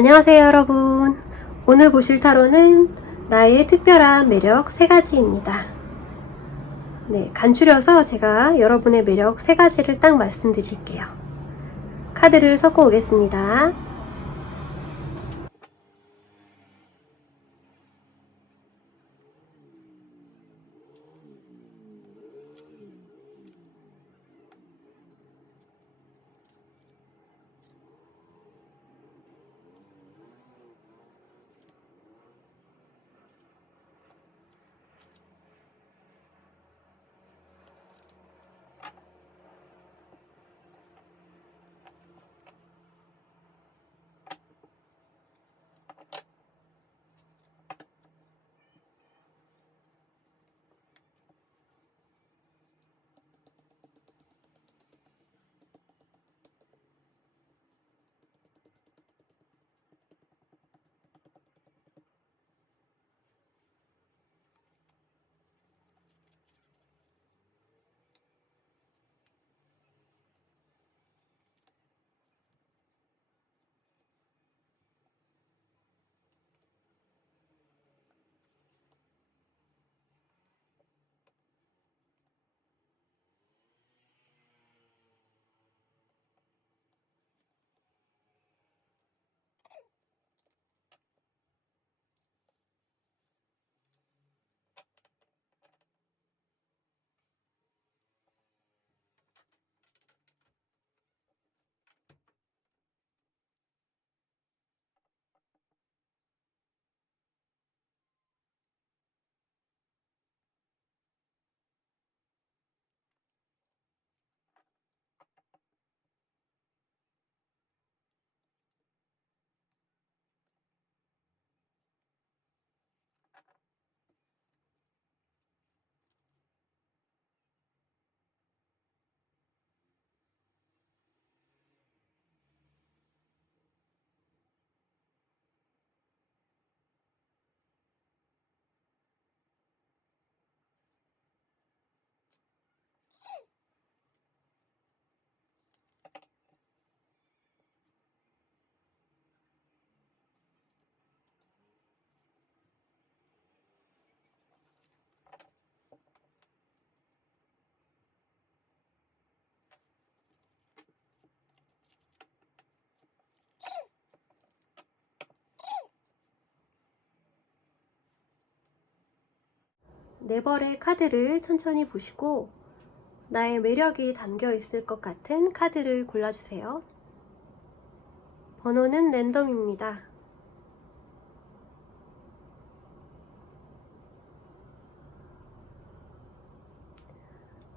안녕하세요 여러분. 오늘 보실 타로는 나의 특별한 매력 3가지입니다. 네, 간추려서 제가 여러분의 매력 3가지를 딱 말씀드릴게요. 카드를 섞어 오겠습니다. 네 벌의 카드를 천천히 보시고 나의 매력이 담겨 있을 것 같은 카드를 골라주세요. 번호는 랜덤입니다.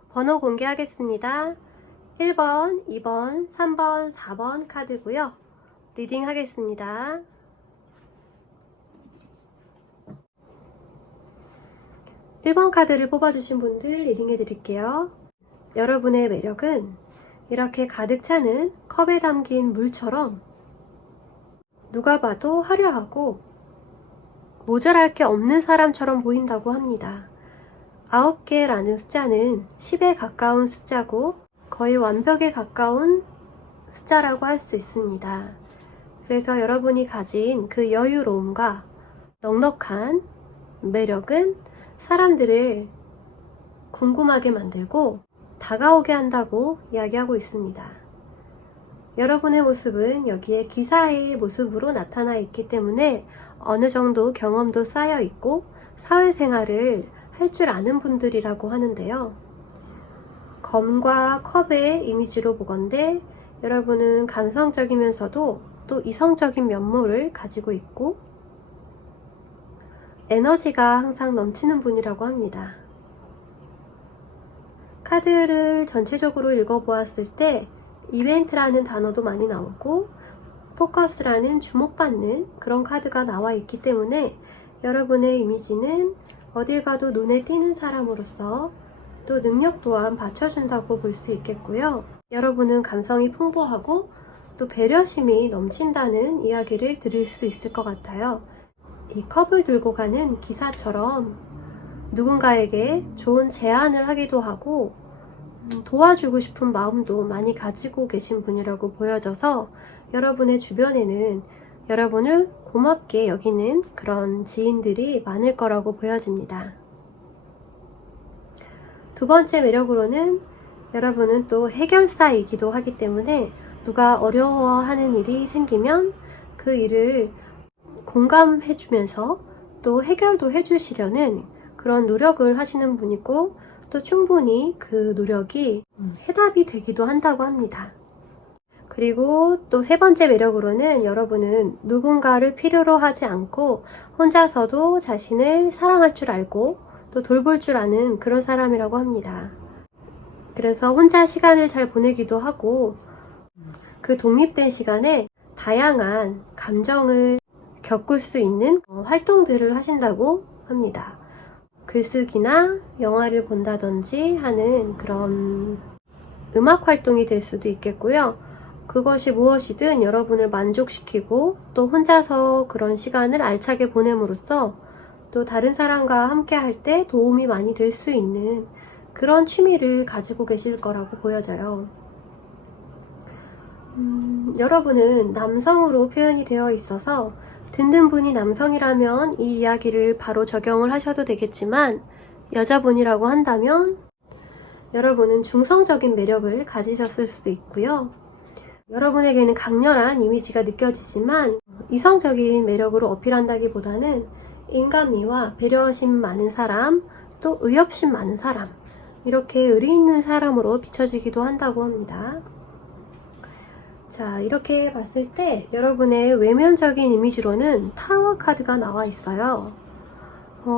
번호 공개하겠습니다. 1번, 2번, 3번, 4번 카드고요. 리딩 하겠습니다. 1번 카드를 뽑아주신 분들 리딩해 드릴게요. 여러분의 매력은 이렇게 가득 차는 컵에 담긴 물처럼 누가 봐도 화려하고 모자랄 게 없는 사람처럼 보인다고 합니다. 9개라는 숫자는 10에 가까운 숫자고 거의 완벽에 가까운 숫자라고 할 수 있습니다. 그래서 여러분이 가진 그 여유로움과 넉넉한 매력은 사람들을 궁금하게 만들고 다가오게 한다고 이야기하고 있습니다. 여러분의 모습은 여기에 기사의 모습으로 나타나 있기 때문에 어느 정도 경험도 쌓여 있고 사회생활을 할 줄 아는 분들이라고 하는데요. 검과 컵의 이미지로 보건대 여러분은 감성적이면서도 또 이성적인 면모를 가지고 있고 에너지가 항상 넘치는 분이라고 합니다. 카드를 전체적으로 읽어보았을 때 이벤트라는 단어도 많이 나오고 포커스라는 주목받는 그런 카드가 나와 있기 때문에 여러분의 이미지는 어딜 가도 눈에 띄는 사람으로서 또 능력 또한 받쳐준다고 볼 수 있겠고요. 여러분은 감성이 풍부하고 또 배려심이 넘친다는 이야기를 들을 수 있을 것 같아요. 이 컵을 들고 가는 기사처럼 누군가에게 좋은 제안을 하기도 하고 도와주고 싶은 마음도 많이 가지고 계신 분이라고 보여져서 여러분의 주변에는 여러분을 고맙게 여기는 그런 지인들이 많을 거라고 보여집니다. 두 번째 매력으로는 여러분은 또 해결사이기도 하기 때문에 누가 어려워하는 일이 생기면 그 일을 공감해주면서 또 해결도 해주시려는 그런 노력을 하시는 분이고, 또 충분히 그 노력이 해답이 되기도 한다고 합니다. 그리고 또 세 번째 매력으로는 여러분은 누군가를 필요로 하지 않고 혼자서도 자신을 사랑할 줄 알고 또 돌볼 줄 아는 그런 사람이라고 합니다. 그래서 혼자 시간을 잘 보내기도 하고, 그 독립된 시간에 다양한 감정을 겪을 수 있는 활동들을 하신다고 합니다. 글쓰기나 영화를 본다든지 하는 그런 음악 활동이 될 수도 있겠고요. 그것이 무엇이든 여러분을 만족시키고 또 혼자서 그런 시간을 알차게 보냄으로써 또 다른 사람과 함께 할 때 도움이 많이 될 수 있는 그런 취미를 가지고 계실 거라고 보여져요. 여러분은 남성으로 표현이 되어 있어서 듣는 분이 남성이라면 이 이야기를 바로 적용을 하셔도 되겠지만, 여자분이라고 한다면 여러분은 중성적인 매력을 가지셨을 수 있고요. 여러분에게는 강렬한 이미지가 느껴지지만 이성적인 매력으로 어필한다기보다는 인간미와 배려심 많은 사람, 또 의협심 많은 사람, 이렇게 의리 있는 사람으로 비춰지기도 한다고 합니다. 자, 이렇게 봤을 때 여러분의 외면적인 이미지로는 타워 카드가 나와 있어요.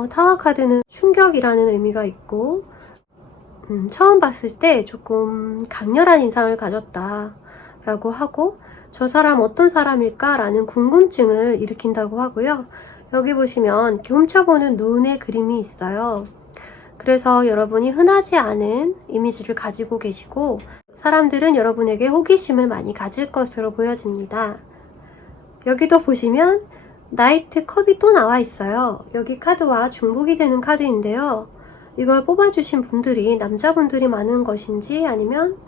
타워 카드는 충격이라는 의미가 있고, 처음 봤을 때 조금 강렬한 인상을 가졌다 라고 하고, 저 사람 어떤 사람일까 라는 궁금증을 일으킨다고 하고요. 여기 보시면 이렇게 훔쳐보는 눈의 그림이 있어요. 그래서 여러분이 흔하지 않은 이미지를 가지고 계시고, 사람들은 여러분에게 호기심을 많이 가질 것으로 보여집니다. 여기도 보시면 나이트 컵이 또 나와 있어요. 여기 카드와 중복이 되는 카드인데요. 이걸 뽑아주신 분들이 남자분들이 많은 것인지 아니면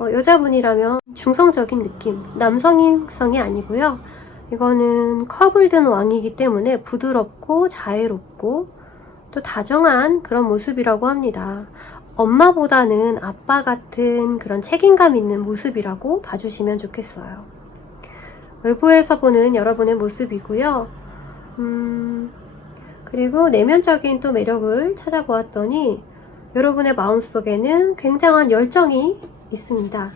여자분이라면 중성적인 느낌, 남성성이 아니고요. 이거는 컵을 든 왕이기 때문에 부드럽고 자애롭고 또 다정한 그런 모습이라고 합니다. 엄마보다는 아빠 같은 그런 책임감 있는 모습이라고 봐주시면 좋겠어요. 외부에서 보는 여러분의 모습이고요. 그리고 내면적인 또 매력을 찾아보았더니 여러분의 마음속에는 굉장한 열정이 있습니다.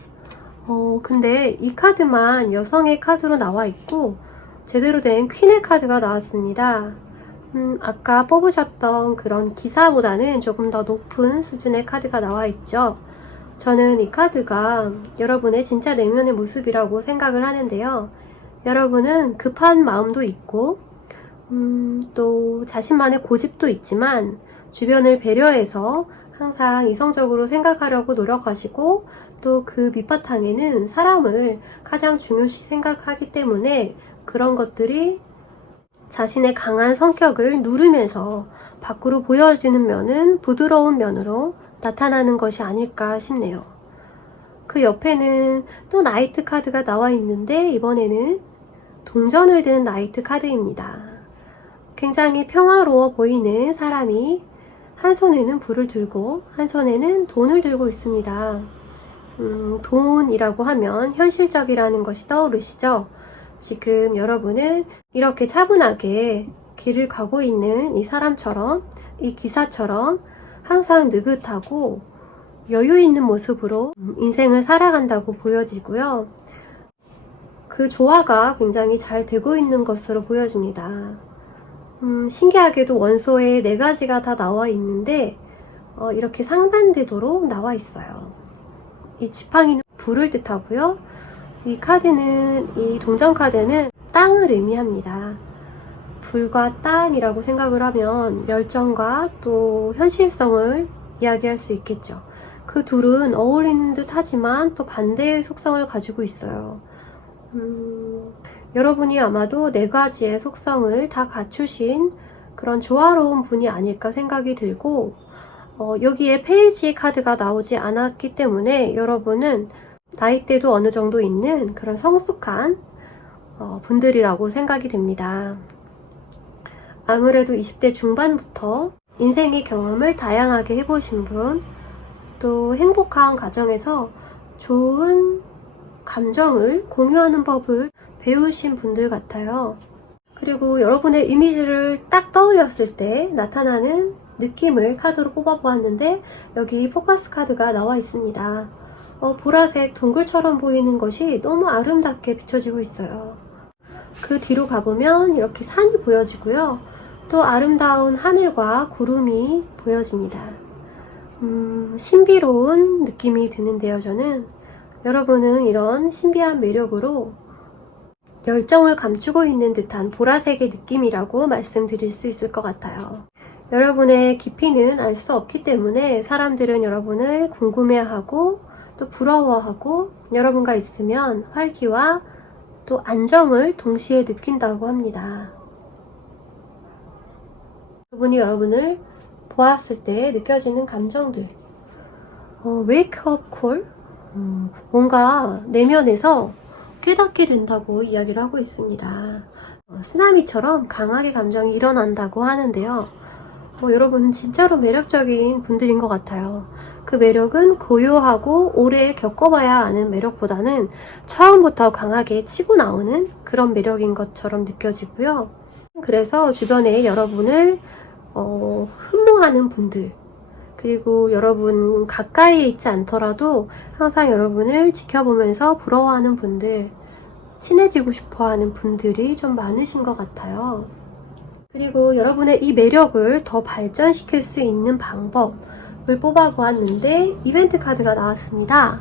근데 이 카드만 여성의 카드로 나와 있고 제대로 된 퀸의 카드가 나왔습니다. 아까 뽑으셨던 그런 기사보다는 조금 더 높은 수준의 카드가 나와 있죠. 저는 이 카드가 여러분의 진짜 내면의 모습이라고 생각을 하는데요. 여러분은 급한 마음도 있고 또 자신만의 고집도 있지만 주변을 배려해서 항상 이성적으로 생각하려고 노력하시고, 또 그 밑바탕에는 사람을 가장 중요시 생각하기 때문에 그런 것들이 자신의 강한 성격을 누르면서 밖으로 보여지는 면은 부드러운 면으로 나타나는 것이 아닐까 싶네요. 그 옆에는 또 나이트 카드가 나와 있는데 이번에는 동전을 든 나이트 카드입니다. 굉장히 평화로워 보이는 사람이 한 손에는 불을 들고 한 손에는 돈을 들고 있습니다. 돈이라고 하면 현실적이라는 것이 떠오르시죠? 지금 여러분은 이렇게 차분하게 길을 가고 있는 이 사람처럼, 이 기사처럼 항상 느긋하고 여유 있는 모습으로 인생을 살아간다고 보여지고요. 그 조화가 굉장히 잘 되고 있는 것으로 보여집니다. 신기하게도 원소에 4가지가 다 나와 있는데 이렇게 상반되도록 나와 있어요. 이 지팡이는 불을 뜻하고요. 이 카드는, 이 동전 카드는 땅을 의미합니다. 불과 땅이라고 생각을 하면 열정과 또 현실성을 이야기할 수 있겠죠. 그 둘은 어울리는 듯 하지만 또 반대의 속성을 가지고 있어요. 여러분이 아마도 4가지의 속성을 다 갖추신 그런 조화로운 분이 아닐까 생각이 들고, 여기에 페이지 카드가 나오지 않았기 때문에 여러분은 나이대도 어느 정도 있는 그런 성숙한 분들이라고 생각이 됩니다. 아무래도 20대 중반부터 인생의 경험을 다양하게 해보신 분, 또 행복한 가정에서 좋은 감정을 공유하는 법을 배우신 분들 같아요. 그리고 여러분의 이미지를 딱 떠올렸을 때 나타나는 느낌을 카드로 뽑아보았는데 여기 포커스 카드가 나와 있습니다. 보라색 동굴처럼 보이는 것이 너무 아름답게 비춰지고 있어요. 그 뒤로 가보면 이렇게 산이 보여지고요. 또 아름다운 하늘과 구름이 보여집니다. 신비로운 느낌이 드는데요. 저는 여러분은 이런 신비한 매력으로 열정을 감추고 있는 듯한 보라색의 느낌이라고 말씀드릴 수 있을 것 같아요. 여러분의 깊이는 알 수 없기 때문에 사람들은 여러분을 궁금해하고 또 부러워하고 여러분과 있으면 활기와 또 안정을 동시에 느낀다고 합니다. 그분이 여러분을 보았을 때 느껴지는 감정들, wake up call, 뭔가 내면에서 깨닫게 된다고 이야기를 하고 있습니다. 쓰나미처럼 강하게 감정이 일어난다고 하는데요. 여러분은 진짜로 매력적인 분들인 것 같아요. 그 매력은 고유하고 오래 겪어봐야 아는 매력보다는 처음부터 강하게 치고 나오는 그런 매력인 것처럼 느껴지고요. 그래서 주변에 여러분을 흠모하는 분들, 그리고 여러분 가까이에 있지 않더라도 항상 여러분을 지켜보면서 부러워하는 분들, 친해지고 싶어하는 분들이 좀 많으신 것 같아요. 그리고 여러분의 이 매력을 더 발전시킬 수 있는 방법을 뽑아보았는데 이벤트 카드가 나왔습니다.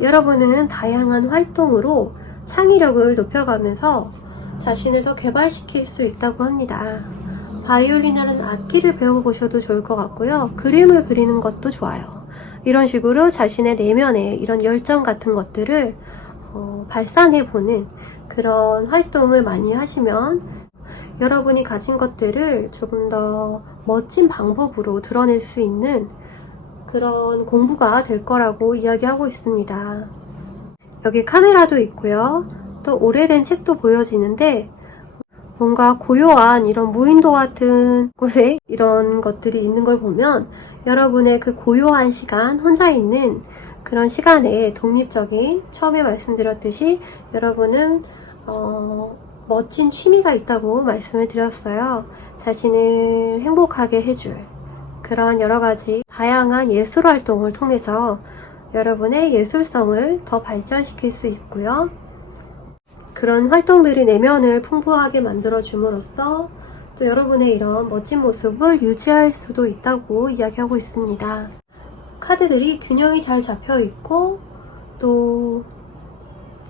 여러분은 다양한 활동으로 창의력을 높여가면서 자신을 더 개발시킬 수 있다고 합니다. 바이올린이라는 악기를 배워보셔도 좋을 것 같고요. 그림을 그리는 것도 좋아요. 이런 식으로 자신의 내면에 이런 열정 같은 것들을 발산해보는 그런 활동을 많이 하시면 여러분이 가진 것들을 조금 더 멋진 방법으로 드러낼 수 있는 그런 공부가 될 거라고 이야기하고 있습니다. 여기 카메라도 있고요. 또 오래된 책도 보여지는데 뭔가 고요한 이런 무인도 같은 곳에 이런 것들이 있는 걸 보면 여러분의 그 고요한 시간, 혼자 있는 그런 시간에 독립적인, 처음에 말씀드렸듯이 여러분은 멋진 취미가 있다고 말씀을 드렸어요. 자신을 행복하게 해줄 그런 여러 가지 다양한 예술 활동을 통해서 여러분의 예술성을 더 발전시킬 수 있고요. 그런 활동들이 내면을 풍부하게 만들어줌으로써 또 여러분의 이런 멋진 모습을 유지할 수도 있다고 이야기하고 있습니다. 카드들이 균형이 잘 잡혀 있고 또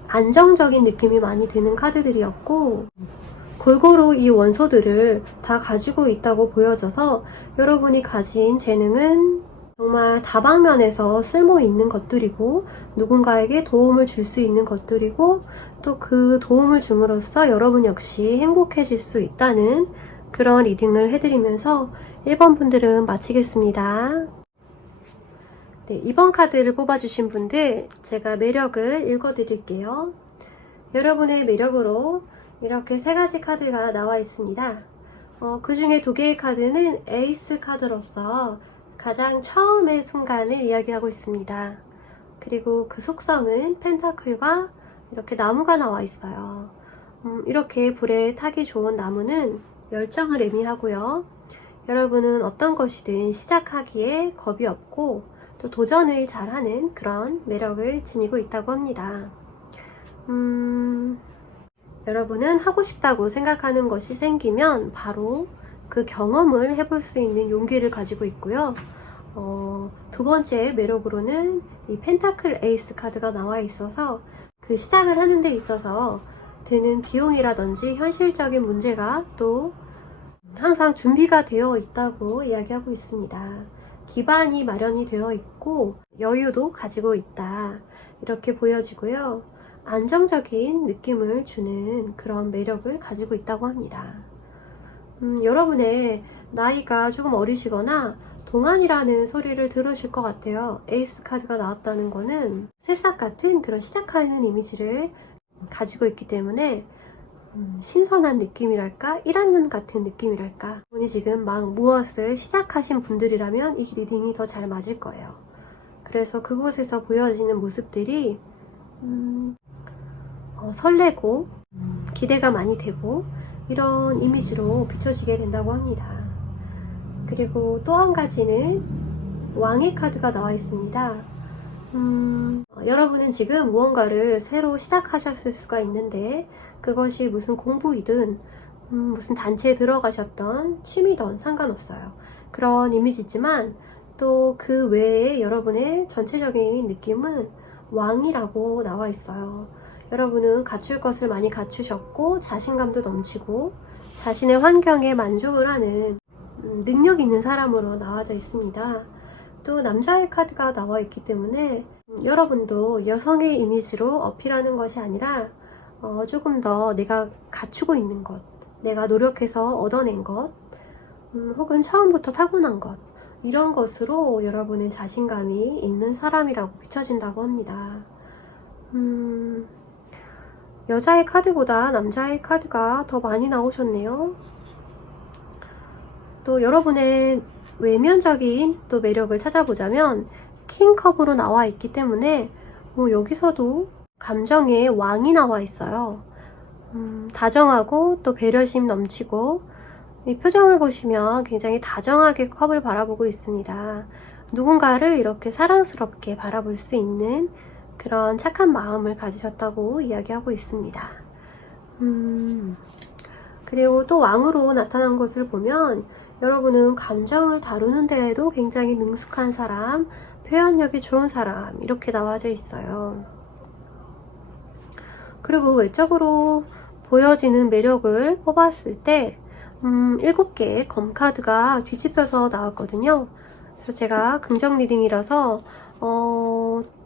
안정적인 느낌이 많이 드는 카드들이었고 골고루 이 원소들을 다 가지고 있다고 보여져서 여러분이 가진 재능은 정말 다방면에서 쓸모 있는 것들이고 누군가에게 도움을 줄 수 있는 것들이고 또 그 도움을 줌으로써 여러분 역시 행복해질 수 있다는 그런 리딩을 해드리면서 1번 분들은 마치겠습니다. 네, 2번 카드를 뽑아주신 분들 제가 매력을 읽어드릴게요. 여러분의 매력으로 이렇게 3가지 카드가 나와 있습니다. 그 중에 2개의 카드는 에이스 카드로서 가장 처음의 순간을 이야기하고 있습니다. 그리고 그 속성은 펜타클과 이렇게 나무가 나와 있어요. 이렇게 불에 타기 좋은 나무는 열정을 의미하고요. 여러분은 어떤 것이든 시작하기에 겁이 없고 또 도전을 잘하는 그런 매력을 지니고 있다고 합니다. 여러분은 하고 싶다고 생각하는 것이 생기면 바로 그 경험을 해볼 수 있는 용기를 가지고 있고요. 2번째 매력으로는 이 펜타클 에이스 카드가 나와 있어서 그 시작을 하는 데 있어서 드는 비용이라든지 현실적인 문제가 또 항상 준비가 되어 있다고 이야기하고 있습니다. 기반이 마련이 되어 있고 여유도 가지고 있다 이렇게 보여지고요. 안정적인 느낌을 주는 그런 매력을 가지고 있다고 합니다. 여러분의 나이가 조금 어리시거나 동안이라는 소리를 들으실 것 같아요. 에이스 카드가 나왔다는 거는 새싹 같은 그런 시작하는 이미지를 가지고 있기 때문에 신선한 느낌이랄까? 1학년 같은 느낌이랄까? 분이 지금 막 무엇을 시작하신 분들이라면 이 리딩이 더 잘 맞을 거예요. 그래서 그곳에서 보여지는 모습들이 설레고 기대가 많이 되고 이런 이미지로 비춰지게 된다고 합니다. 그리고 또 한 가지는 왕의 카드가 나와 있습니다. 여러분은 지금 무언가를 새로 시작하셨을 수가 있는데 그것이 무슨 공부이든 무슨 단체에 들어가셨던 취미든 상관없어요. 그런 이미지지만 또 그 외에 여러분의 전체적인 느낌은 왕이라고 나와 있어요. 여러분은 갖출 것을 많이 갖추셨고 자신감도 넘치고 자신의 환경에 만족을 하는 능력 있는 사람으로 나와져 있습니다. 또 남자의 카드가 나와 있기 때문에 여러분도 여성의 이미지로 어필하는 것이 아니라 조금 더 내가 갖추고 있는 것, 내가 노력해서 얻어낸 것, 혹은 처음부터 타고난 것 이런 것으로 여러분은 자신감이 있는 사람이라고 비춰진다고 합니다. 여자의 카드보다 남자의 카드가 더 많이 나오셨네요. 또 여러분의 외면적인 또 매력을 찾아보자면 킹컵으로 나와 있기 때문에 여기서도 감정의 왕이 나와 있어요. 다정하고 또 배려심 넘치고 이 표정을 보시면 굉장히 다정하게 컵을 바라보고 있습니다. 누군가를 이렇게 사랑스럽게 바라볼 수 있는 그런 착한 마음을 가지셨다고 이야기하고 있습니다. 그리고 또 왕으로 나타난 것을 보면 여러분은 감정을 다루는 데에도 굉장히 능숙한 사람, 표현력이 좋은 사람 이렇게 나와져 있어요. 그리고 외적으로 보여지는 매력을 뽑았을 때 7개의 검카드가 뒤집혀서 나왔거든요. 그래서 제가 긍정 리딩이라서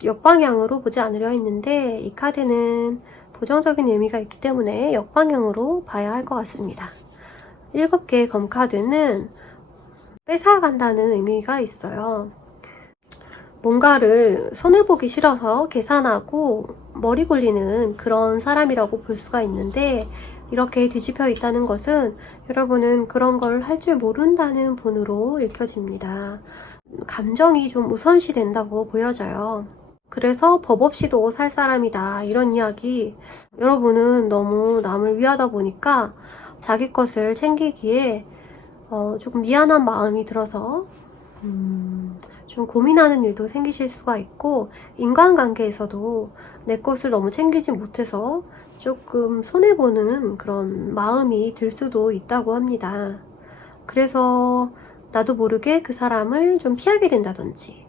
역방향으로 보지 않으려 했는데 이 카드는 부정적인 의미가 있기 때문에 역방향으로 봐야 할 것 같습니다. 7개의 검카드는 뺏어간다는 의미가 있어요. 뭔가를 손해보기 싫어서 계산하고 머리 굴리는 그런 사람이라고 볼 수가 있는데 이렇게 뒤집혀 있다는 것은 여러분은 그런 걸 할 줄 모른다는 분으로 읽혀집니다. 감정이 좀 우선시 된다고 보여져요. 그래서 법 없이도 살 사람이다 이런 이야기, 여러분은 너무 남을 위하다 보니까 자기 것을 챙기기에 조금 미안한 마음이 들어서 좀 고민하는 일도 생기실 수가 있고 인간관계에서도 내 것을 너무 챙기지 못해서 조금 손해보는 그런 마음이 들 수도 있다고 합니다. 그래서 나도 모르게 그 사람을 좀 피하게 된다든지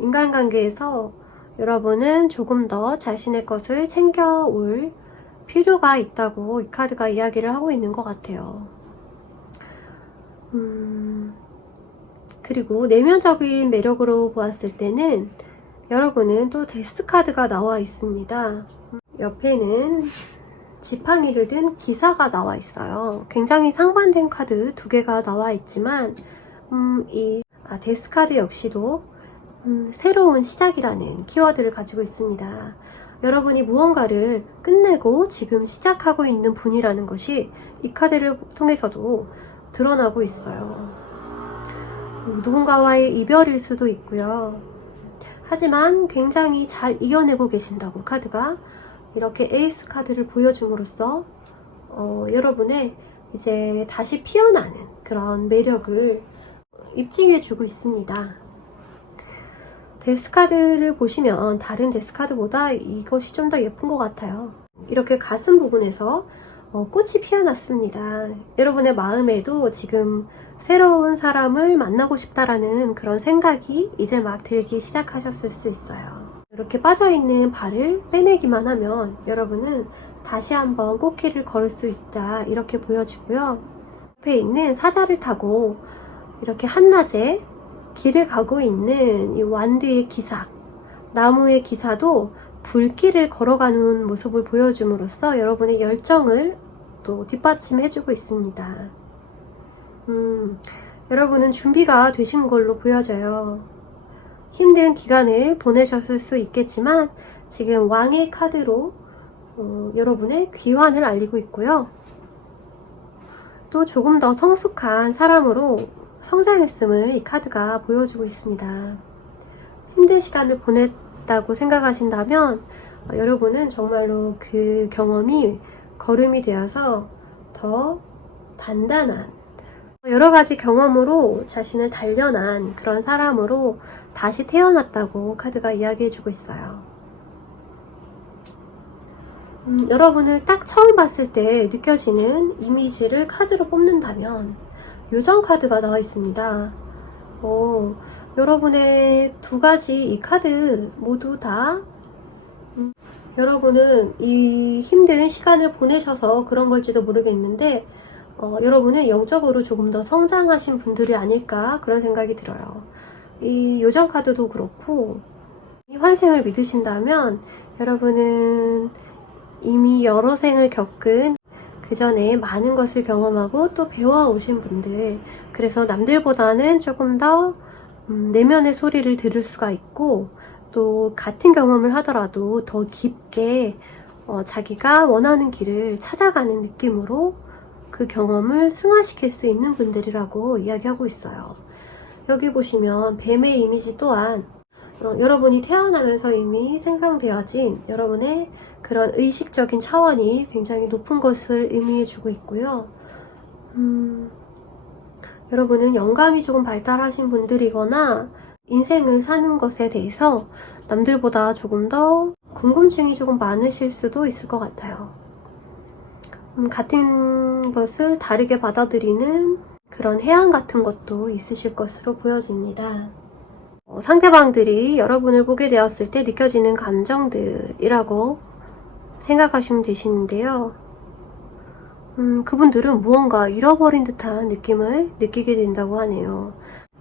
인간관계에서 여러분은 조금 더 자신의 것을 챙겨올 필요가 있다고 이 카드가 이야기를 하고 있는 것 같아요. 그리고 내면적인 매력으로 보았을 때는 여러분은 또 데스 카드가 나와 있습니다. 옆에는 지팡이를 든 기사가 나와 있어요. 굉장히 상반된 카드 2개가 나와 있지만 이 데스 카드 역시도 새로운 시작이라는 키워드를 가지고 있습니다. 여러분이 무언가를 끝내고 지금 시작하고 있는 분이라는 것이 이 카드를 통해서도 드러나고 있어요. 누군가와의 이별일 수도 있고요. 하지만 굉장히 잘 이겨내고 계신다고 카드가 이렇게 에이스 카드를 보여줌으로써 여러분의 이제 다시 피어나는 그런 매력을 입증해주고 있습니다. 데스카드를 보시면 다른 데스카드보다 이것이 좀 더 예쁜 것 같아요. 이렇게 가슴 부분에서 꽃이 피어났습니다. 여러분의 마음에도 지금 새로운 사람을 만나고 싶다라는 그런 생각이 이제 막 들기 시작하셨을 수 있어요. 이렇게 빠져있는 발을 빼내기만 하면 여러분은 다시 한번 꽃길을 걸을 수 있다 이렇게 보여지고요. 옆에 있는 사자를 타고 이렇게 한낮에 길을 가고 있는 이 완드의 기사, 나무의 기사도 불길을 걸어가는 모습을 보여줌으로써 여러분의 열정을 또 뒷받침해주고 있습니다. 여러분은 준비가 되신 걸로 보여져요. 힘든 기간을 보내셨을 수 있겠지만 지금 왕의 카드로 여러분의 귀환을 알리고 있고요. 또 조금 더 성숙한 사람으로 성장했음을 이 카드가 보여주고 있습니다. 힘든 시간을 보냈다고 생각하신다면 여러분은 정말로 그 경험이 걸음이 되어서 더 단단한 여러 가지 경험으로 자신을 단련한 그런 사람으로 다시 태어났다고 카드가 이야기해주고 있어요. 여러분을 딱 처음 봤을 때 느껴지는 이미지를 카드로 뽑는다면 요정 카드가 나와 있습니다. 여러분의 두 가지 이 카드 모두 다 여러분은 이 힘든 시간을 보내셔서 그런 걸지도 모르겠는데 여러분은 영적으로 조금 더 성장하신 분들이 아닐까 그런 생각이 들어요. 이 요정 카드도 그렇고 이 환생을 믿으신다면 여러분은 이미 여러 생을 겪은 그 전에 많은 것을 경험하고 또 배워오신 분들, 그래서 남들보다는 조금 더 내면의 소리를 들을 수가 있고 또 같은 경험을 하더라도 더 깊게 자기가 원하는 길을 찾아가는 느낌으로 그 경험을 승화시킬 수 있는 분들이라고 이야기하고 있어요. 여기 보시면 뱀의 이미지 또한 여러분이 태어나면서 이미 생성되어진 여러분의 그런 의식적인 차원이 굉장히 높은 것을 의미해주고 있고요. 여러분은 영감이 조금 발달하신 분들이거나 인생을 사는 것에 대해서 남들보다 조금 더 궁금증이 조금 많으실 수도 있을 것 같아요. 같은 것을 다르게 받아들이는 그런 해안 같은 것도 있으실 것으로 보여집니다. 상대방들이 여러분을 보게 되었을 때 느껴지는 감정들이라고 생각하시면 되시는데요. 그분들은 무언가 잃어버린 듯한 느낌을 느끼게 된다고 하네요.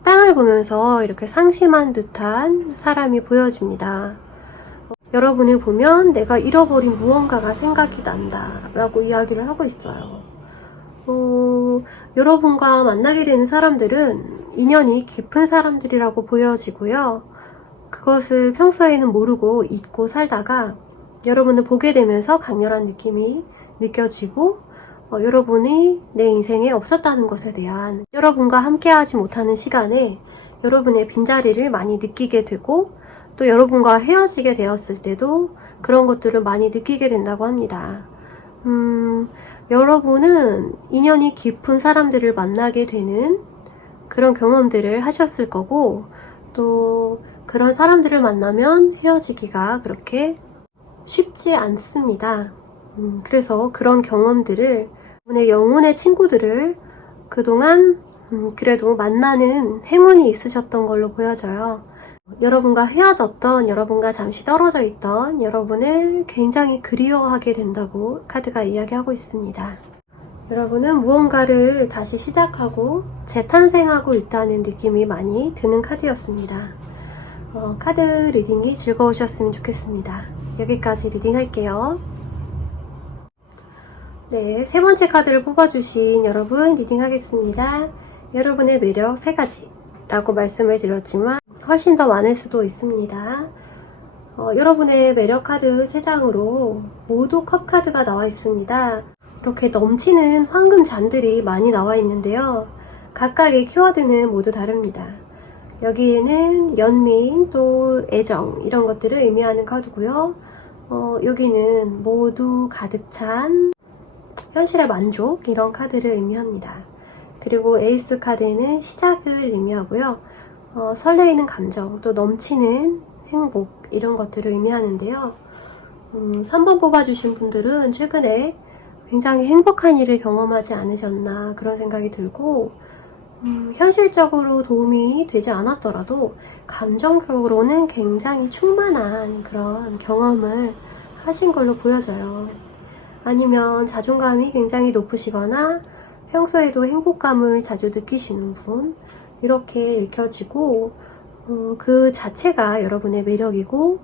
땅을 보면서 이렇게 상심한 듯한 사람이 보여집니다. 여러분을 보면 내가 잃어버린 무언가가 생각이 난다 라고 이야기를 하고 있어요. 여러분과 만나게 되는 사람들은 인연이 깊은 사람들이라고 보여지고요. 그것을 평소에는 모르고 잊고 살다가 여러분을 보게 되면서 강렬한 느낌이 느껴지고 여러분이 내 인생에 없었다는 것에 대한 여러분과 함께하지 못하는 시간에 여러분의 빈자리를 많이 느끼게 되고 또 여러분과 헤어지게 되었을 때도 그런 것들을 많이 느끼게 된다고 합니다. 여러분은 인연이 깊은 사람들을 만나게 되는 그런 경험들을 하셨을 거고 또 그런 사람들을 만나면 헤어지기가 그렇게 쉽지 않습니다. 그래서 그런 경험들을 여러분의 영혼의 친구들을 그동안 그래도 만나는 행운이 있으셨던 걸로 보여져요. 여러분과 헤어졌던, 여러분과 잠시 떨어져 있던 여러분을 굉장히 그리워하게 된다고 카드가 이야기하고 있습니다. 여러분은 무언가를 다시 시작하고 재탄생하고 있다는 느낌이 많이 드는 카드였습니다. 카드 리딩이 즐거우셨으면 좋겠습니다. 여기까지 리딩할게요. 네, 세 번째 카드를 뽑아주신 여러분 리딩하겠습니다. 여러분의 매력 3가지라고 말씀을 드렸지만 훨씬 더 많을 수도 있습니다. 여러분의 매력 카드 3장으로 모두 컵 카드가 나와 있습니다. 이렇게 넘치는 황금 잔들이 많이 나와 있는데요. 각각의 키워드는 모두 다릅니다. 여기에는 연민, 또 애정 이런 것들을 의미하는 카드고요. 여기는 모두 가득 찬 현실의 만족 이런 카드를 의미합니다. 그리고 에이스 카드는 시작을 의미하고요. 설레이는 감정, 또 넘치는 행복 이런 것들을 의미하는데요. 3번 뽑아주신 분들은 최근에 굉장히 행복한 일을 경험하지 않으셨나 그런 생각이 들고 현실적으로 도움이 되지 않았더라도 감정적으로는 굉장히 충만한 그런 경험을 하신 걸로 보여져요. 아니면 자존감이 굉장히 높으시거나 평소에도 행복감을 자주 느끼시는 분 이렇게 읽혀지고 그 자체가 여러분의 매력이고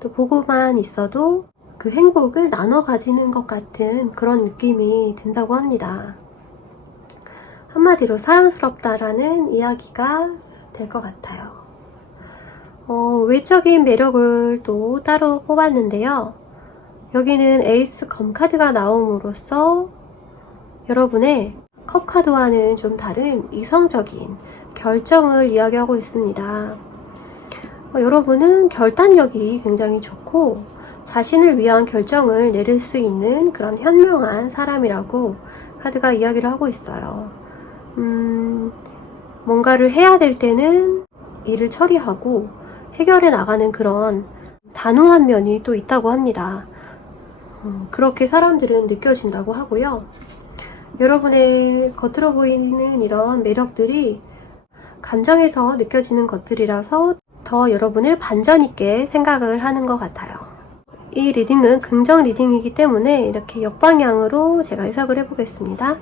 또 보고만 있어도 그 행복을 나눠 가지는 것 같은 그런 느낌이 든다고 합니다. 한마디로 사랑스럽다라는 이야기가 될 것 같아요. 외적인 매력을 또 따로 뽑았는데요. 여기는 에이스 검 카드가 나옴으로써 여러분의 컵 카드와는 좀 다른 이성적인 결정을 이야기하고 있습니다. 여러분은 결단력이 굉장히 좋고 자신을 위한 결정을 내릴 수 있는 그런 현명한 사람이라고 카드가 이야기를 하고 있어요. 뭔가를 해야 될 때는 일을 처리하고 해결해 나가는 그런 단호한 면이 또 있다고 합니다. 그렇게 사람들은 느껴진다고 하고요. 여러분의 겉으로 보이는 이런 매력들이 감정에서 느껴지는 것들이라서 더 여러분을 반전 있게 생각을 하는 것 같아요. 이 리딩은 긍정 리딩이기 때문에 이렇게 역방향으로 제가 해석을 해보겠습니다.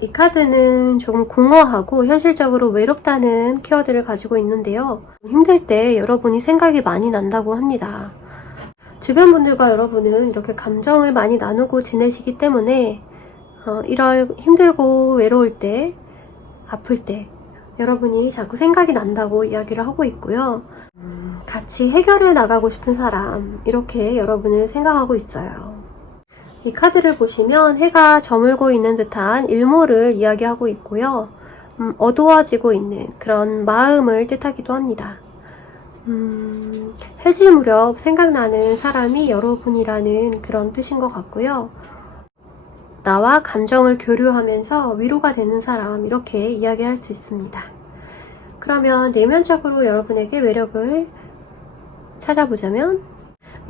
이 카드는 조금 공허하고 현실적으로 외롭다는 키워드를 가지고 있는데요. 힘들 때 여러분이 생각이 많이 난다고 합니다. 주변 분들과 여러분은 이렇게 감정을 많이 나누고 지내시기 때문에 이럴 힘들고 외로울 때, 아플 때 여러분이 자꾸 생각이 난다고 이야기를 하고 있고요. 같이 해결해 나가고 싶은 사람, 이렇게 여러분을 생각하고 있어요. 이 카드를 보시면 해가 저물고 있는 듯한 일몰을 이야기하고 있고요. 어두워지고 있는 그런 마음을 뜻하기도 합니다. 해질 무렵 생각나는 사람이 여러분이라는 그런 뜻인 것 같고요. 나와 감정을 교류하면서 위로가 되는 사람, 이렇게 이야기할 수 있습니다. 그러면 내면적으로 여러분에게 매력을 찾아보자면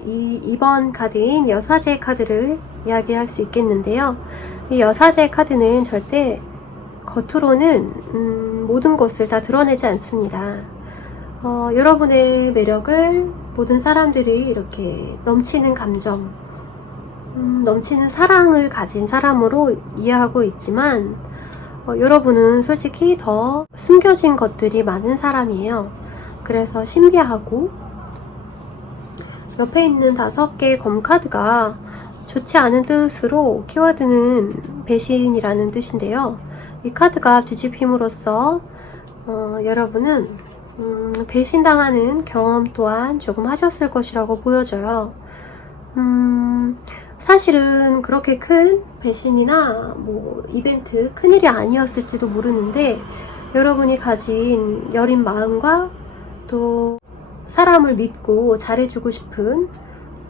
이번 카드인 여사제 카드를 이야기할 수 있겠는데요. 이 여사제 카드는 절대 겉으로는 모든 것을 다 드러내지 않습니다. 여러분의 매력을 모든 사람들이 이렇게 넘치는 감정, 넘치는 사랑을 가진 사람으로 이해하고 있지만 여러분은 솔직히 더 숨겨진 것들이 많은 사람이에요. 그래서 신비하고 옆에 있는 5개의 검카드가 좋지 않은 뜻으로 키워드는 배신이라는 뜻인데요. 이 카드가 뒤집힘으로써 여러분은 배신당하는 경험 또한 조금 하셨을 것이라고 보여져요. 사실은 그렇게 큰 배신이나 이벤트, 큰일이 아니었을지도 모르는데 여러분이 가진 여린 마음과 또 사람을 믿고 잘해주고 싶은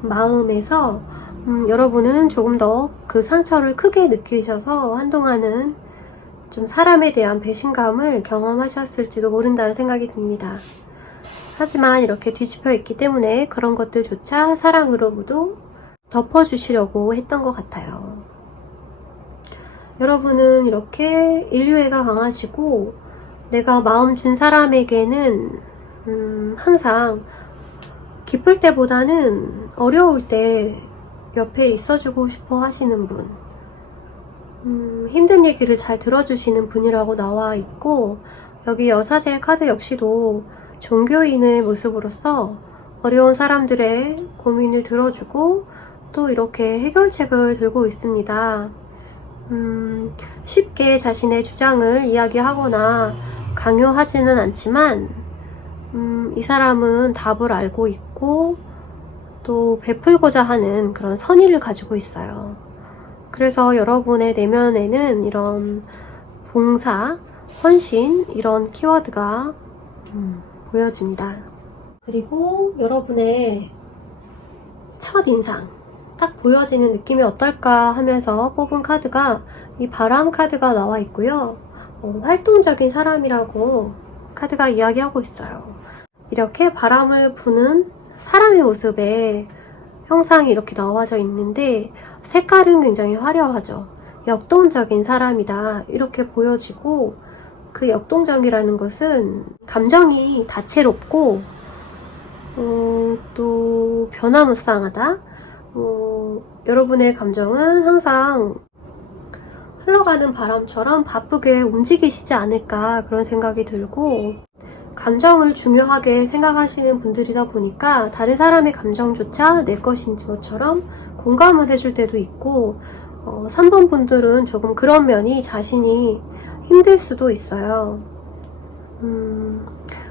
마음에서 여러분은 조금 더 그 상처를 크게 느끼셔서 한동안은 좀 사람에 대한 배신감을 경험하셨을지도 모른다는 생각이 듭니다. 하지만 이렇게 뒤집혀 있기 때문에 그런 것들조차 사랑으로 모두 덮어주시려고 했던 것 같아요. 여러분은 이렇게 인류애가 강하시고 내가 마음 준 사람에게는 항상 기쁠 때보다는 어려울 때 옆에 있어주고 싶어 하시는 분, 힘든 얘기를 잘 들어주시는 분이라고 나와 있고, 여기 여사제 카드 역시도 종교인의 모습으로서 어려운 사람들의 고민을 들어주고 또 이렇게 해결책을 들고 있습니다. 쉽게 자신의 주장을 이야기하거나 강요하지는 않지만 이 사람은 답을 알고 있고 또 베풀고자 하는 그런 선의를 가지고 있어요. 그래서 여러분의 내면에는 이런 봉사, 헌신 이런 키워드가 보여집니다. 그리고 여러분의 첫인상 딱 보여지는 느낌이 어떨까 하면서 뽑은 카드가 이 바람 카드가 나와 있고요. 활동적인 사람이라고 카드가 이야기하고 있어요. 이렇게 바람을 부는 사람의 모습에 형상이 이렇게 나와져 있는데 색깔은 굉장히 화려하죠. 역동적인 사람이다 이렇게 보여지고, 그 역동적이라는 것은 감정이 다채롭고 또 변화무쌍하다. 여러분의 감정은 항상 흘러가는 바람처럼 바쁘게 움직이시지 않을까 그런 생각이 들고, 감정을 중요하게 생각하시는 분들이다 보니까 다른 사람의 감정조차 내 것인 것처럼 공감을 해줄 때도 있고, 3번 분들은 조금 그런 면이 자신이 힘들 수도 있어요.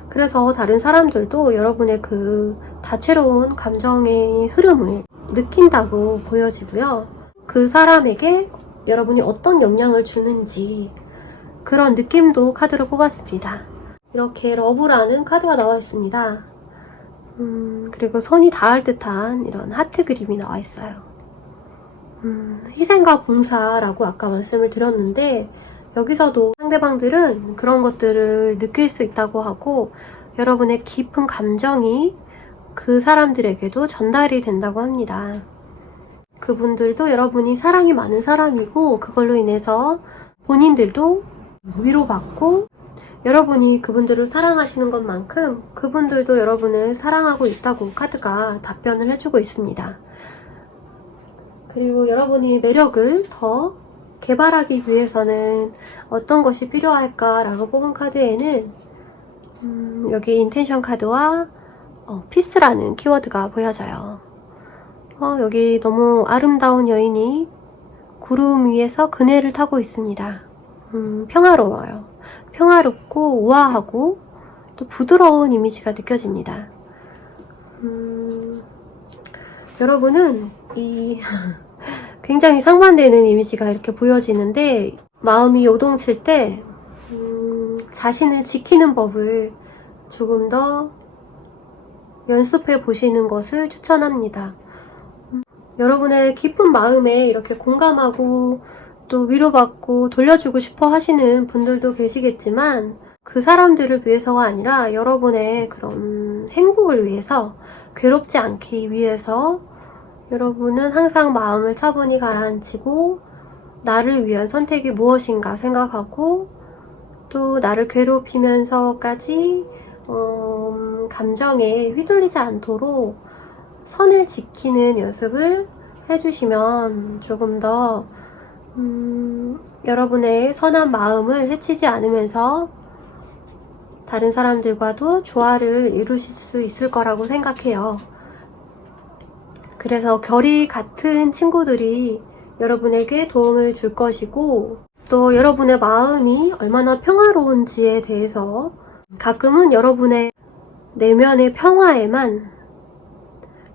그래서 다른 사람들도 여러분의 그 다채로운 감정의 흐름을 느낀다고 보여지고요. 그 사람에게 여러분이 어떤 영향을 주는지 그런 느낌도 카드로 뽑았습니다. 이렇게 러브라는 카드가 나와 있습니다. 그리고 손이 닿을 듯한 이런 하트 그림이 나와 있어요. 희생과 봉사라고 아까 말씀을 드렸는데, 여기서도 상대방들은 그런 것들을 느낄 수 있다고 하고, 여러분의 깊은 감정이 그 사람들에게도 전달이 된다고 합니다. 그분들도 여러분이 사랑이 많은 사람이고, 그걸로 인해서 본인들도 위로받고, 여러분이 그분들을 사랑하시는 것만큼 그분들도 여러분을 사랑하고 있다고 카드가 답변을 해주고 있습니다. 그리고 여러분이 매력을 더 개발하기 위해서는 어떤 것이 필요할까라고 뽑은 카드에는 여기 인텐션 카드와 피스라는 키워드가 보여져요. 여기 너무 아름다운 여인이 구름 위에서 그네를 타고 있습니다. 평화로워요. 평화롭고 우아하고 또 부드러운 이미지가 느껴집니다. 여러분은 이 굉장히 상반되는 이미지가 이렇게 보여지는데, 마음이 요동칠 때 자신을 지키는 법을 조금 더 연습해 보시는 것을 추천합니다. 여러분의 깊은 마음에 이렇게 공감하고 또 위로받고 돌려주고 싶어 하시는 분들도 계시겠지만, 그 사람들을 위해서가 아니라 여러분의 그런 행복을 위해서, 괴롭지 않기 위해서 여러분은 항상 마음을 차분히 가라앉히고 나를 위한 선택이 무엇인가 생각하고, 또 나를 괴롭히면서까지 감정에 휘둘리지 않도록 선을 지키는 연습을 해주시면 조금 더 여러분의 선한 마음을 해치지 않으면서 다른 사람들과도 조화를 이루실 수 있을 거라고 생각해요. 그래서 결이 같은 친구들이 여러분에게 도움을 줄 것이고, 또 여러분의 마음이 얼마나 평화로운지에 대해서 가끔은 여러분의 내면의 평화에만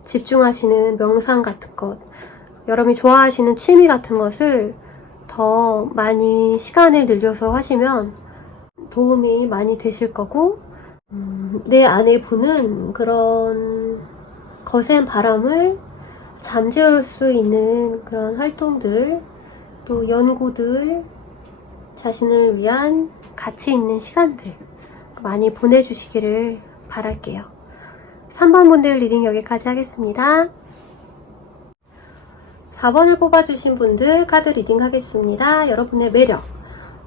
집중하시는 명상 같은 것, 여러분이 좋아하시는 취미 같은 것을 더 많이 시간을 늘려서 하시면 도움이 많이 되실 거고, 내 안에 부는 그런 거센 바람을 잠재울 수 있는 그런 활동들, 또 연구들, 자신을 위한 가치 있는 시간들 많이 보내주시기를 바랄게요. 3번 분들 리딩 여기까지 하겠습니다. 4번을 뽑아주신 분들 카드 리딩 하겠습니다. 여러분의 매력,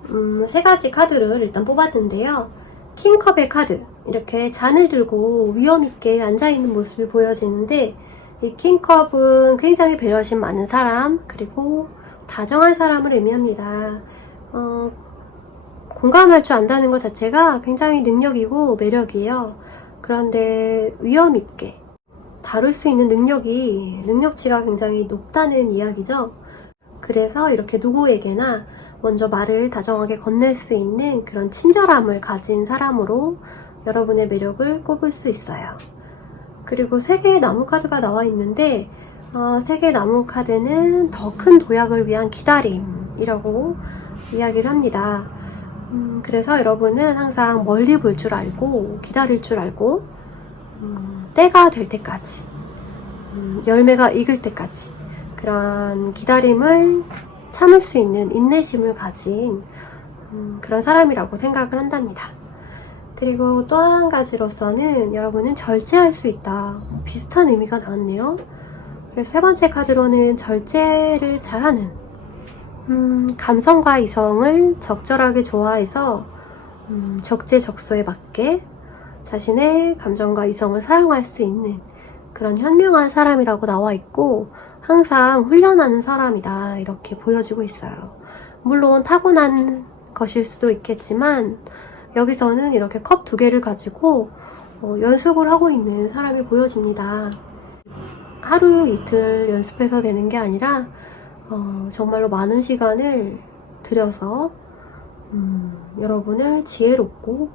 3가지 카드를 일단 뽑았는데요. 킹컵의 카드, 이렇게 잔을 들고 위험있게 앉아있는 모습이 보여지는데, 이 킹컵은 굉장히 배려심 많은 사람, 그리고 다정한 사람을 의미합니다. 공감할 줄 안다는 것 자체가 굉장히 능력이고 매력이에요. 그런데 위험있게 다룰 수 있는 능력치가 굉장히 높다는 이야기죠. 그래서 이렇게 누구에게나 먼저 말을 다정하게 건넬 수 있는 그런 친절함을 가진 사람으로 여러분의 매력을 꼽을 수 있어요. 그리고 3개의 나무 카드가 나와 있는데, 3개의 나무 카드는 더 큰 도약을 위한 기다림이라고 이야기를 합니다. 그래서 여러분은 항상 멀리 볼 줄 알고 기다릴 줄 알고, 때가 될 때까지, 열매가 익을 때까지 그런 기다림을 참을 수 있는 인내심을 가진 그런 사람이라고 생각을 한답니다. 그리고 또 한 가지로서는 여러분은 절제할 수 있다. 비슷한 의미가 나왔네요. 그래서 3번째 카드로는 절제를 잘하는, 감성과 이성을 적절하게 좋아해서 적재적소에 맞게 자신의 감정과 이성을 사용할 수 있는 그런 현명한 사람이라고 나와 있고, 항상 훈련하는 사람이다 이렇게 보여지고 있어요. 물론 타고난 것일 수도 있겠지만, 여기서는 이렇게 컵 2개를 가지고 연습을 하고 있는 사람이 보여집니다. 하루 이틀 연습해서 되는 게 아니라 정말로 많은 시간을 들여서 여러분을 지혜롭고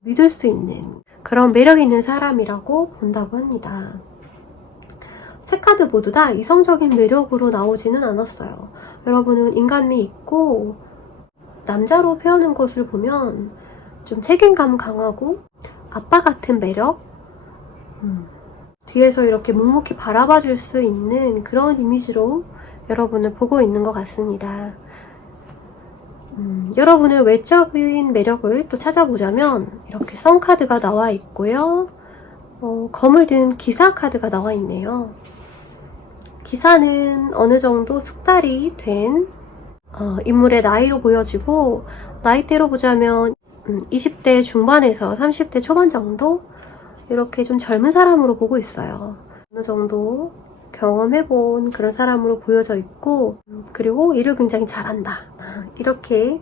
믿을 수 있는 그런 매력 있는 사람이라고 본다고 합니다. 세 카드 모두 다 이성적인 매력으로 나오지는 않았어요. 여러분은 인간미 있고 남자로 표현한 것을 보면 좀 책임감 강하고 아빠 같은 매력? 뒤에서 이렇게 묵묵히 바라봐 줄 수 있는 그런 이미지로 여러분을 보고 있는 것 같습니다. 여러분의 외적인 매력을 또 찾아보자면 이렇게 성 카드가 나와 있고요. 검을 든 기사 카드가 나와 있네요. 기사는 어느 정도 숙달이 된 인물의 나이로 보여지고, 나이대로 보자면 20대 중반에서 30대 초반 정도? 이렇게 좀 젊은 사람으로 보고 있어요. 어느 정도 경험해본 그런 사람으로 보여져 있고, 그리고 일을 굉장히 잘한다. 이렇게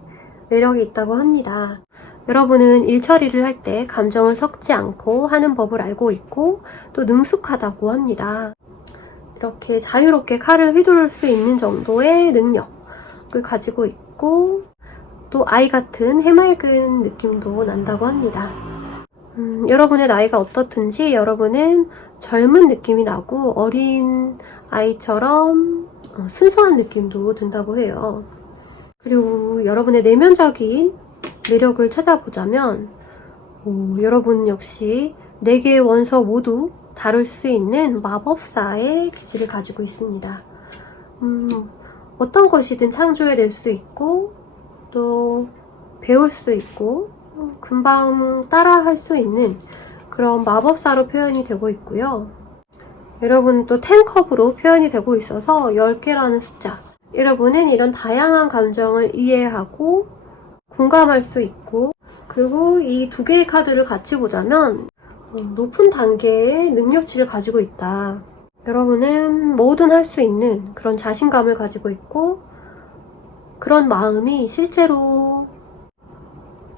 매력이 있다고 합니다. 여러분은 일 처리를 할 때 감정을 섞지 않고 하는 법을 알고 있고 또 능숙하다고 합니다. 이렇게 자유롭게 칼을 휘두를 수 있는 정도의 능력을 가지고 있고 또 아이 같은 해맑은 느낌도 난다고 합니다. 여러분의 나이가 어떻든지 여러분은 젊은 느낌이 나고 어린 아이처럼 순수한 느낌도 든다고 해요. 그리고 여러분의 내면적인 매력을 찾아보자면 여러분 역시 4개의 원소 모두 다룰 수 있는 마법사의 기질을 가지고 있습니다. 어떤 것이든 창조해낼 수 있고 또 배울 수 있고 금방 따라할 수 있는 그런 마법사로 표현이 되고 있고요. 여러분은 또 10컵으로 표현이 되고 있어서 10개라는 숫자. 여러분은 이런 다양한 감정을 이해하고 공감할 수 있고, 그리고 이 2개의 카드를 같이 보자면 높은 단계의 능력치를 가지고 있다. 여러분은 뭐든 할 수 있는 그런 자신감을 가지고 있고, 그런 마음이 실제로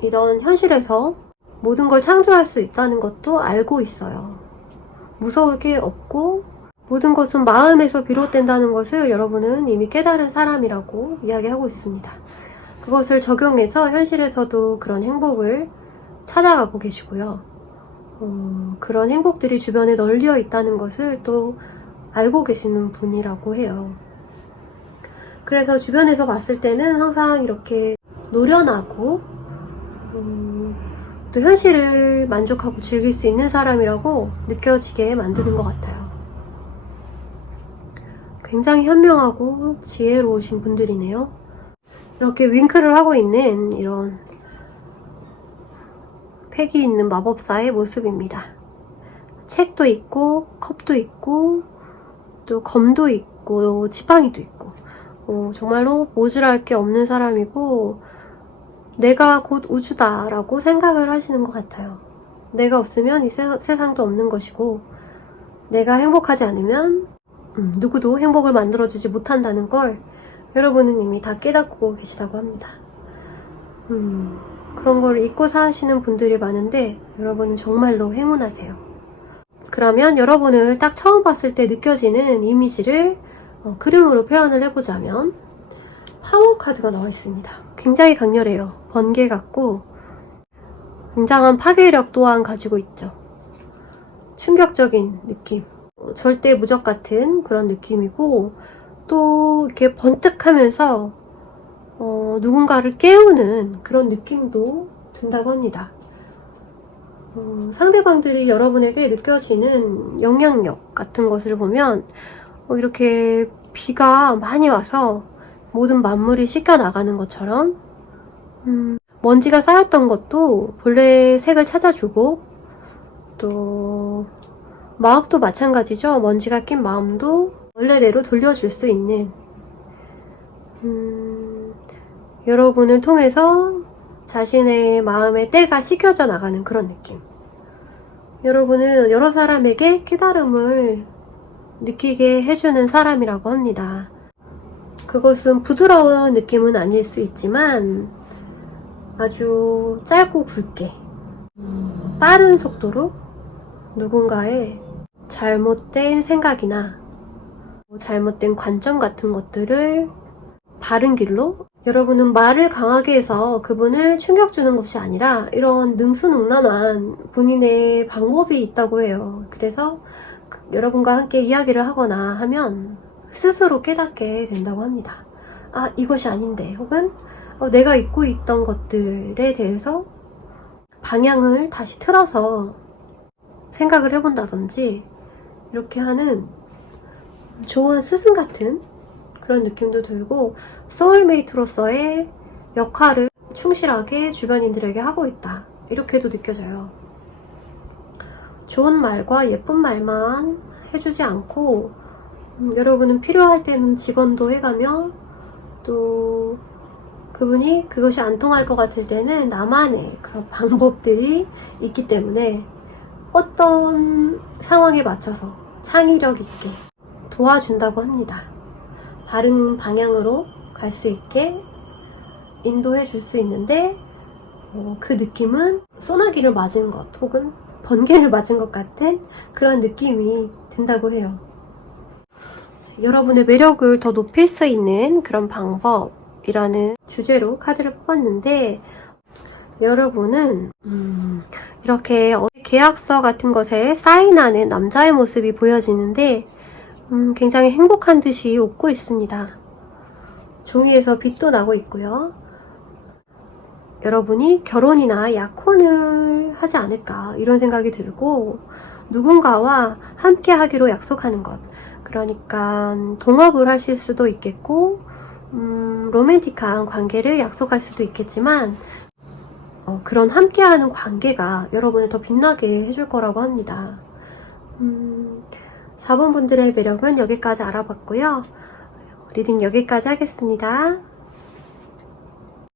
이런 현실에서 모든 걸 창조할 수 있다는 것도 알고 있어요. 무서울 게 없고 모든 것은 마음에서 비롯된다는 것을 여러분은 이미 깨달은 사람이라고 이야기하고 있습니다. 그것을 적용해서 현실에서도 그런 행복을 찾아가고 계시고요. 그런 행복들이 주변에 널려 있다는 것을 또 알고 계시는 분이라고 해요. 그래서 주변에서 봤을 때는 항상 이렇게 노련하고 또 현실을 만족하고 즐길 수 있는 사람이라고 느껴지게 만드는 것 같아요. 굉장히 현명하고 지혜로우신 분들이네요. 이렇게 윙크를 하고 있는 이런 패기 있는 마법사의 모습입니다. 책도 있고 컵도 있고 또 검도 있고 지팡이도 있고 정말로 모질할 게 없는 사람이고 내가 곧 우주다 라고 생각을 하시는 것 같아요. 내가 없으면 이 세상도 없는 것이고 내가 행복하지 않으면 누구도 행복을 만들어주지 못한다는 걸 여러분은 이미 다 깨닫고 계시다고 합니다. 그런 걸 잊고 사시는 분들이 많은데 여러분은 정말로 행운하세요. 그러면 여러분을 딱 처음 봤을 때 느껴지는 이미지를 그림으로 표현을 해보자면 파워 카드가 나와 있습니다. 굉장히 강렬해요. 번개 같고 굉장한 파괴력 또한 가지고 있죠. 충격적인 느낌, 절대 무적 같은 그런 느낌이고 또 이렇게 번뜩하면서 누군가를 깨우는 그런 느낌도 든다고 합니다. 상대방들이 여러분에게 느껴지는 영향력 같은 것을 보면 이렇게 비가 많이 와서 모든 만물이 씻겨 나가는 것처럼 먼지가 쌓였던 것도 본래의 색을 찾아주고 또 마음도 마찬가지죠. 먼지가 낀 마음도 원래대로 돌려줄 수 있는 여러분을 통해서 자신의 마음의 때가 씻겨져 나가는 그런 느낌. 여러분은 여러 사람에게 깨달음을 느끼게 해주는 사람이라고 합니다. 그것은 부드러운 느낌은 아닐 수 있지만 아주 짧고 굵게 빠른 속도로 누군가의 잘못된 생각이나 잘못된 관점 같은 것들을 바른 길로 여러분은 말을 강하게 해서 그분을 충격 주는 것이 아니라 이런 능수능란한 본인의 방법이 있다고 해요. 그래서 여러분과 함께 이야기를 하거나 하면 스스로 깨닫게 된다고 합니다. 아, 이것이 아닌데, 혹은 내가 잊고 있던 것들에 대해서 방향을 다시 틀어서 생각을 해본다든지 이렇게 하는 좋은 스승 같은 그런 느낌도 들고, 소울메이트로서의 역할을 충실하게 주변인들에게 하고 있다, 이렇게도 느껴져요. 좋은 말과 예쁜 말만 해주지 않고 여러분은 필요할 때는 직원도 해가며, 또 그분이 그것이 안 통할 것 같을 때는 나만의 그런 방법들이 있기 때문에 어떤 상황에 맞춰서 창의력 있게 도와준다고 합니다. 바른 방향으로 갈 수 있게 인도해 줄 수 있는데, 그 느낌은 소나기를 맞은 것 혹은 번개를 맞은 것 같은 그런 느낌이 든다고 해요. 여러분의 매력을 더 높일 수 있는 그런 방법이라는 주제로 카드를 뽑았는데, 여러분은 이렇게 계약서 같은 것에 사인하는 남자의 모습이 보여지는데 굉장히 행복한 듯이 웃고 있습니다. 종이에서 빛도 나고 있고요. 여러분이 결혼이나 약혼을 하지 않을까, 이런 생각이 들고, 누군가와 함께 하기로 약속하는 것, 그러니까 동업을 하실 수도 있겠고 로맨틱한 관계를 약속할 수도 있겠지만, 그런 함께하는 관계가 여러분을 더 빛나게 해줄 거라고 합니다. 4번 분들의 매력은 여기까지 알아봤고요. 리딩 여기까지 하겠습니다.